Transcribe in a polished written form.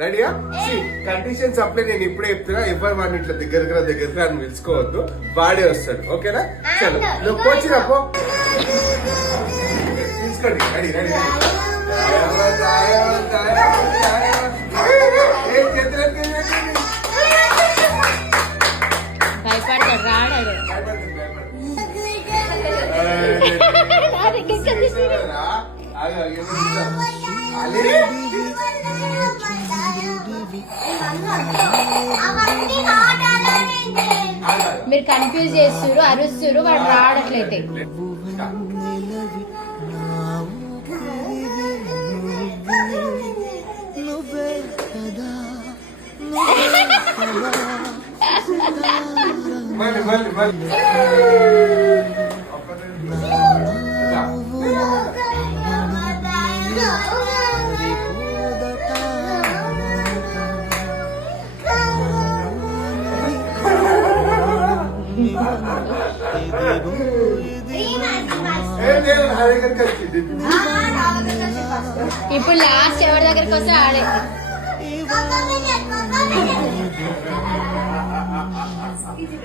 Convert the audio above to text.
రెడీయా? Conditions apply. నేను ఇప్పుడే చెప్తున్నా, ఎవరు వాడిని ఇట్లా దగ్గరకు అని పిలుచుకోవద్దు, వాడే వస్తాడు. ఓకేనా? చలో నువ్వు పోచిరా పో. తీసుకోండి. రెడీ రెడీ భయపడతాడు, రాడాడు. మీరు కన్ఫ్యూజ్ చేస్తున్నారు, అరుస్తున్నారు, వాడు రావట్లయితే. ఇప్పుడు లాస్ట్ ఎవరి దగ్గరికి వస్తే ఆడే.